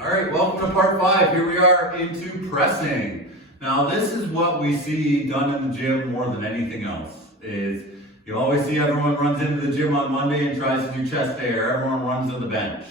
All right, welcome to part 5. Here we are into pressing. Now this is what we see done in the gym more than anything else. Is you always see everyone runs into the gym on Monday and tries to do chest day, or everyone runs to the bench.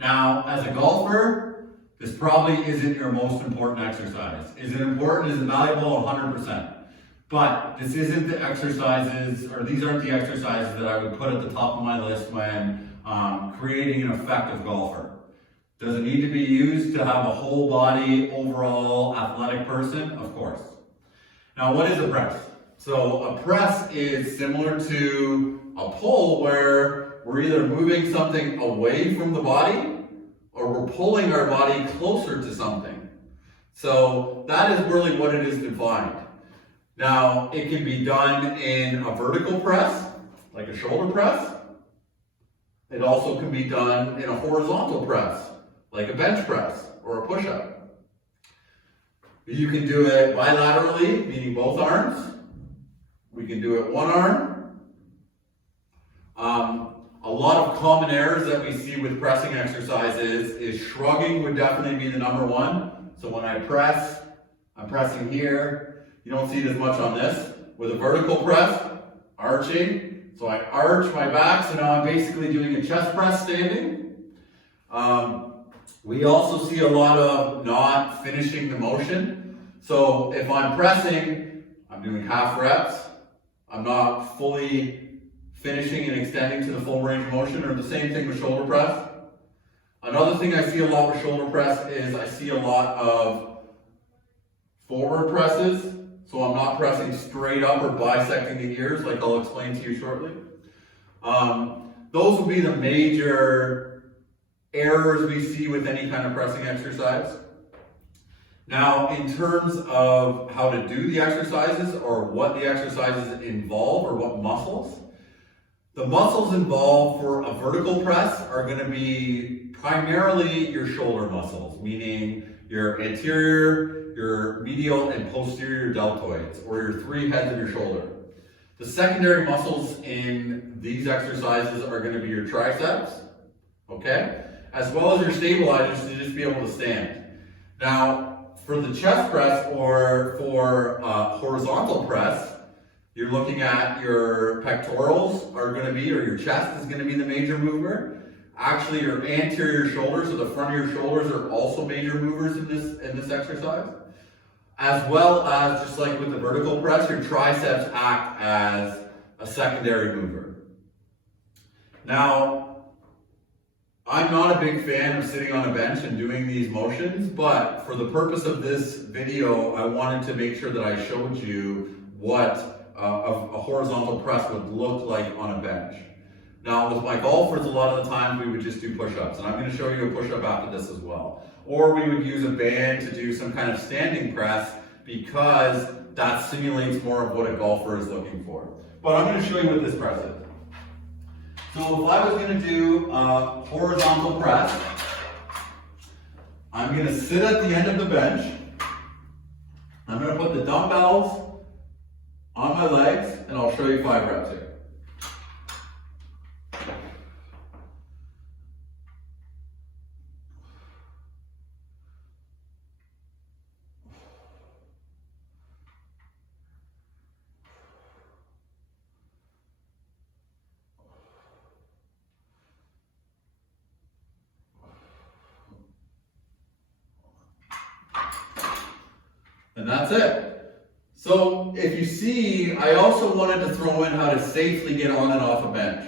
Now, as a golfer, this probably isn't your most important exercise. Is it important? Is it valuable? 100%. But this isn't the exercises, or these aren't the exercises that I would put at the top of my list when creating an effective golfer. Does it need to be used to have a whole body, overall athletic person? Of course. Now, what is a press? So a press is similar to a pull where we're either moving something away from the body or we're pulling our body closer to something. So that is really what it is defined. Now, it can be done in a vertical press, like a shoulder press. It also can be done in a horizontal press, like a bench press or a push-up. You can do it bilaterally, meaning both arms. We can do it one arm. A lot of common errors that we see with pressing exercises is shrugging would definitely be the number one. So when I press, I'm pressing here. You don't see it as much on this. With a vertical press, arching. So I arch my back, so now I'm basically doing a chest press standing. We also see a lot of not finishing the motion. So if I'm pressing, I'm doing half reps. I'm not fully finishing and extending to the full range of motion, or the same thing with shoulder press. Another thing I see a lot with shoulder press is I see a lot of forward presses. So I'm not pressing straight up or bisecting the ears, like I'll explain to you shortly. Those will be the major errors we see with any kind of pressing exercise. Now, in terms of how to do the exercises or what the exercises involve or what muscles, the muscles involved for a vertical press are going to be primarily your shoulder muscles, meaning your anterior, your medial, and posterior deltoids, or your three heads of your shoulder. The secondary muscles in these exercises are going to be your triceps, okay, as well as your stabilizers to just be able to stand. Now, for the chest press or for horizontal press, you're looking at your pectorals are going to be, or your chest is going to be the major mover. Actually, your anterior shoulders, so the front of your shoulders, are also major movers in this exercise. As well as, just like with the vertical press, your triceps act as a secondary mover. Now, I'm not a big fan of sitting on a bench and doing these motions, but for the purpose of this video, I wanted to make sure that I showed you what a horizontal press would look like on a bench. Now, with my golfers, a lot of the time we would just do push-ups, and I'm going to show you a push-up after this as well. Or we would use a band to do some kind of standing press because that simulates more of what a golfer is looking for. But I'm going to show you what this press is. So if I was going to do a horizontal press, I'm going to sit at the end of the bench. I'm going to put the dumbbells on my legs, and I'll show you 5 reps here. And that's it. So if you see, I also wanted to throw in how to safely get on and off a bench.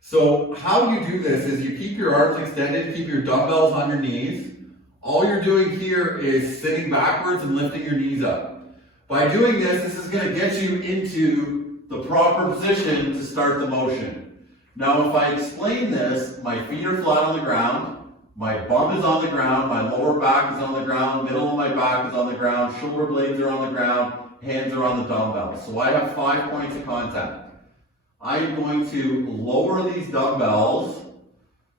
So how you do this is you keep your arms extended, keep your dumbbells on your knees. All you're doing here is sitting backwards and lifting your knees up. By doing this is going to get you into the proper position to start the motion. Now if I explain this, my feet are flat on the ground. My bum is on the ground, my lower back is on the ground, middle of my back is on the ground, shoulder blades are on the ground, hands are on the dumbbells. So I have 5 points of contact. I am going to lower these dumbbells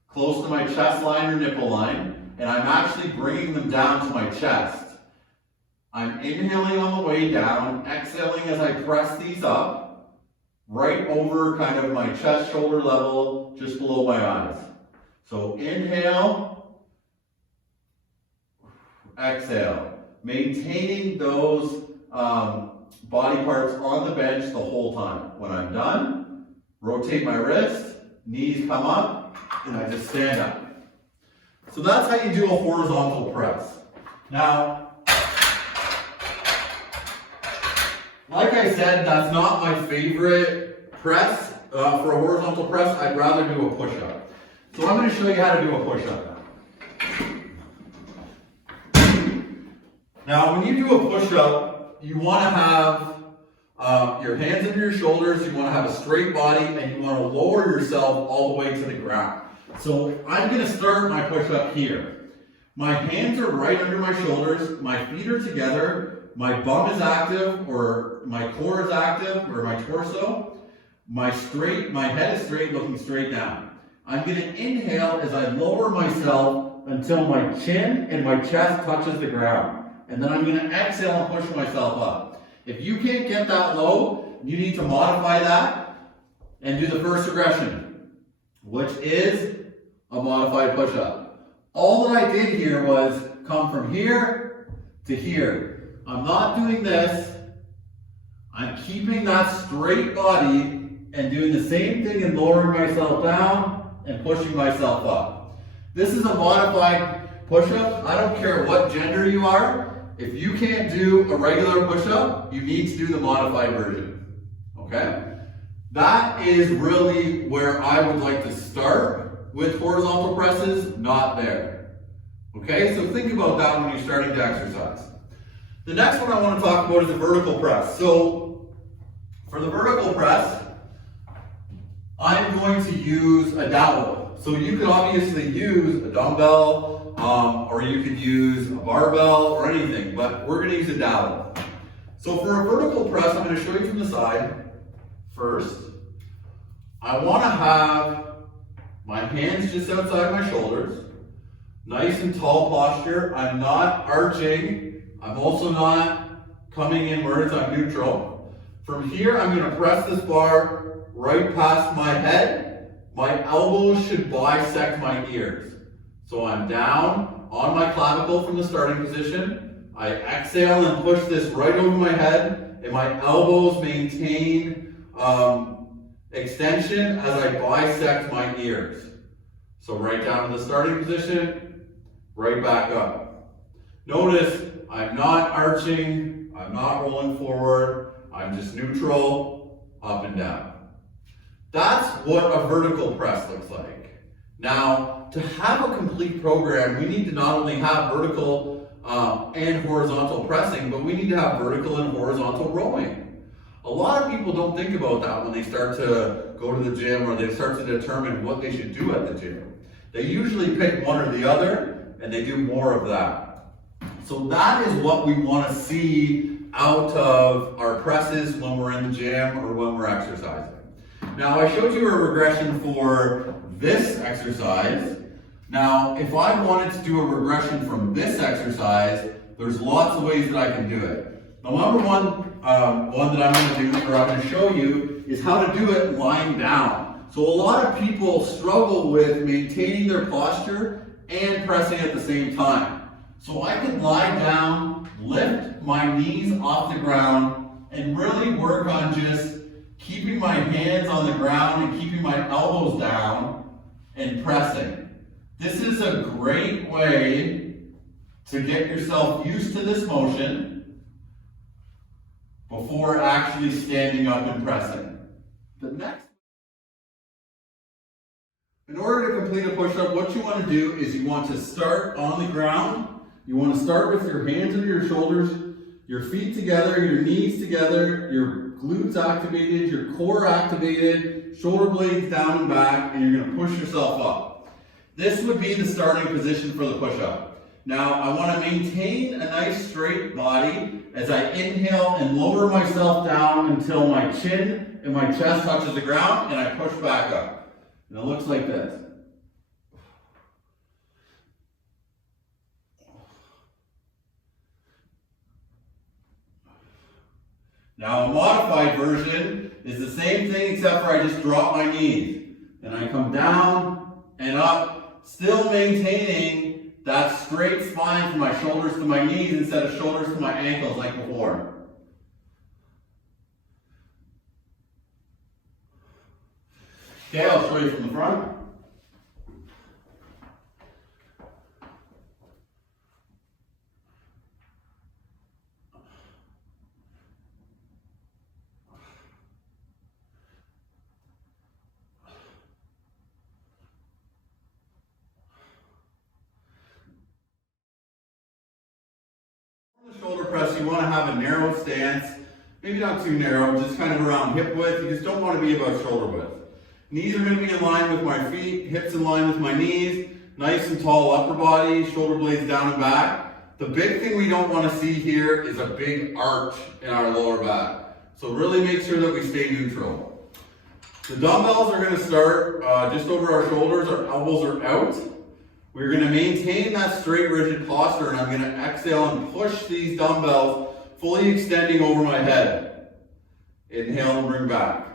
close to my chest line or nipple line, and I'm actually bringing them down to my chest. I'm inhaling on the way down, exhaling as I press these up, right over kind of my chest, shoulder level, just below my eyes. So inhale, exhale. Maintaining those body parts on the bench the whole time. When I'm done, rotate my wrist, knees come up, and I just stand up. So that's how you do a horizontal press. Now, like I said, that's not my favorite press. For a horizontal press, I'd rather do a push-up. So I'm going to show you how to do a push-up now. Now, when you do a push-up, you want to have your hands under your shoulders, you want to have a straight body, and you want to lower yourself all the way to the ground. So I'm going to start my push-up here. My hands are right under my shoulders, my feet are together, my bum is active, or my core is active, or my torso. My head is straight, looking straight down. I'm going to inhale as I lower myself until my chin and my chest touches the ground. And then I'm going to exhale and push myself up. If you can't get that low, you need to modify that and do the first regression, which is a modified push-up. All that I did here was come from here to here. I'm not doing this. I'm keeping that straight body and doing the same thing and lowering myself down and pushing myself up. This is a modified push-up. I don't care what gender you are. If you can't do a regular push-up, you need to do the modified version. Okay? That is really where I would like to start with horizontal presses, not there. Okay? So think about that when you're starting to exercise. The next one I want to talk about is a vertical press. So for the vertical press, I'm going to use a dowel. So you could obviously use a dumbbell, or you could use a barbell or anything, but we're going to use a dowel. So for a vertical press, I'm going to show you from the side first. I want to have my hands just outside my shoulders, nice and tall posture. I'm not arching. I'm also not coming inwards. I'm neutral. From here, I'm going to press this bar right past my head. My elbows should bisect my ears. So I'm down on my clavicle from the starting position. I exhale and push this right over my head, and my elbows maintain extension as I bisect my ears. So right down to the starting position, right back up. Notice I'm not arching, I'm not rolling forward, I'm just neutral, up and down. That's what a vertical press looks like. Now, to have a complete program, we need to not only have vertical and horizontal pressing, but we need to have vertical and horizontal rowing. A lot of people don't think about that when they start to go to the gym or they start to determine what they should do at the gym. They usually pick one or the other, and they do more of that. So that is what we want to see out of our presses when we're in the gym or when we're exercising. Now, I showed you a regression for this exercise. Now, if I wanted to do a regression from this exercise, there's lots of ways that I can do it. The number one that I'm going to do, or I'm going to show you, is how to do it lying down. So a lot of people struggle with maintaining their posture and pressing at the same time. So I could lie down, lift my knees off the ground, and really work on just keeping my hands on the ground and keeping my elbows down and pressing. This is a great way to get yourself used to this motion before actually standing up and pressing. In order to complete a push-up, what you want to do is you want to start on the ground. You want to start with your hands under your shoulders, your feet together, your knees together, your glutes activated, your core activated, shoulder blades down and back, and you're going to push yourself up. This would be the starting position for the push-up. Now, I want to maintain a nice straight body as I inhale and lower myself down until my chin and my chest touches the ground, and I push back up. And it looks like this. Now, a modified version is the same thing except for I just drop my knees. Then I come down and up, still maintaining that straight spine from my shoulders to my knees instead of shoulders to my ankles like before. Okay, I'll show you from the front. For the shoulder press, you want to have a narrow stance, maybe not too narrow, just kind of around hip width. You just don't want to be above shoulder width. Knees are going to be in line with my feet, hips in line with my knees, nice and tall upper body, shoulder blades down and back. The big thing we don't want to see here is a big arch in our lower back. So really make sure that we stay neutral. The dumbbells are going to start just over our shoulders, our elbows are out. We're going to maintain that straight, rigid posture, and I'm going to exhale and push these dumbbells, fully extending over my head. Inhale and bring back.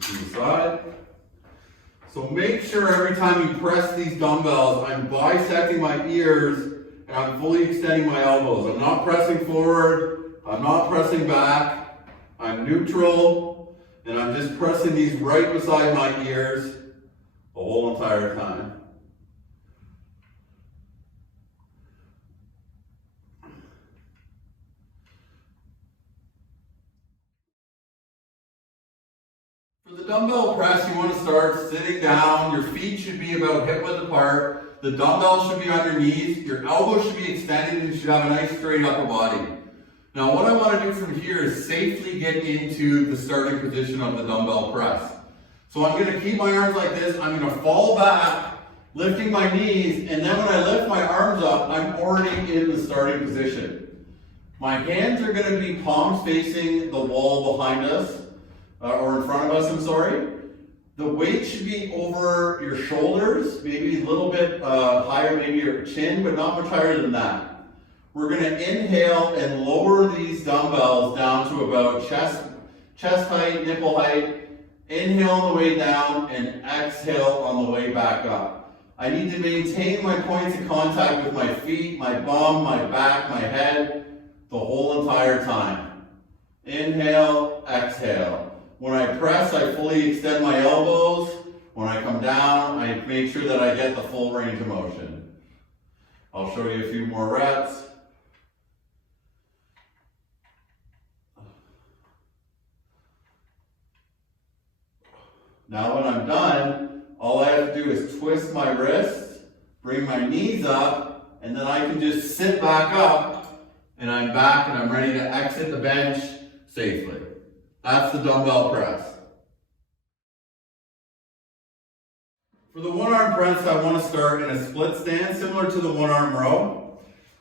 To the side. So make sure every time you press these dumbbells, I'm bisecting my ears and I'm fully extending my elbows. I'm not pressing forward, I'm not pressing back, I'm neutral, and I'm just pressing these right beside my ears the whole entire time. For the dumbbell press, you want to start sitting down. Your feet should be about hip width apart. The dumbbell should be on your knees. Your elbows should be extended and you should have a nice straight upper body. Now what I want to do from here is safely get into the starting position of the dumbbell press. So I'm going to keep my arms like this. I'm going to fall back, lifting my knees, and then when I lift my arms up, I'm already in the starting position. My hands are going to be palms facing the wall behind us. Or in front of us, I'm sorry. The weight should be over your shoulders, maybe a little bit higher, maybe your chin, but not much higher than that. We're going to inhale and lower these dumbbells down to about chest height, nipple height. Inhale on the way down and exhale on the way back up. I need to maintain my points of contact with my feet, my bum, my back, my head, the whole entire time. Inhale, exhale. When I press, I fully extend my elbows. When I come down, I make sure that I get the full range of motion. I'll show you a few more reps. Now when I'm done, all I have to do is twist my wrists, bring my knees up, and then I can just sit back up, and I'm back and I'm ready to exit the bench safely. That's the dumbbell press. For the one arm press, I want to start in a split stance, similar to the one arm row.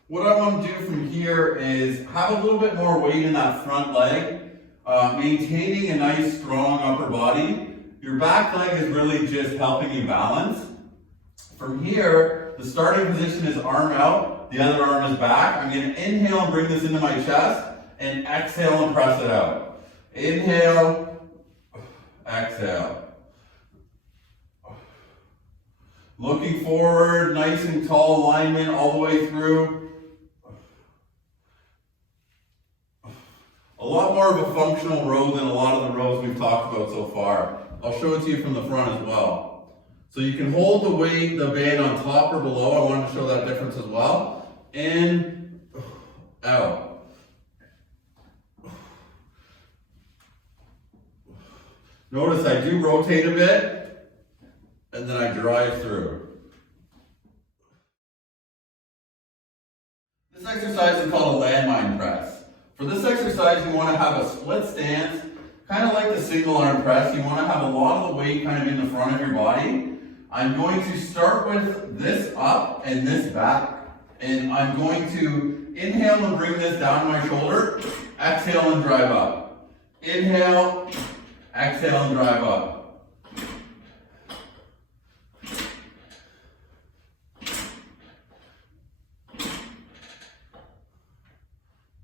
What I want to do from here is have a little bit more weight in that front leg, maintaining a nice strong upper body. Your back leg is really just helping you balance. From here, the starting position is arm out, the other arm is back. I'm going to inhale and bring this into my chest, and exhale and press it out. Inhale, exhale. Looking forward, nice and tall alignment all the way through. A lot more of a functional row than a lot of the rows we've talked about so far. I'll show it to you from the front as well. So you can hold the weight, the band on top or below. I wanted to show that difference as well. In, out. Notice I do rotate a bit, and then I drive through. This exercise is called a landmine press. For this exercise, you want to have a split stance, kind of like the single arm press. You want to have a lot of the weight kind of in the front of your body. I'm going to start with this up and this back, and I'm going to inhale and bring this down my shoulder, exhale and drive up. Inhale, exhale and drive up.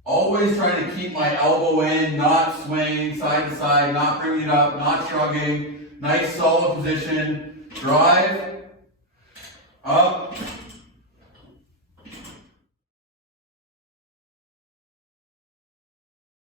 Always trying to keep my elbow in, not swaying side to side, not bringing it up, not shrugging. Nice solid position. Drive, up,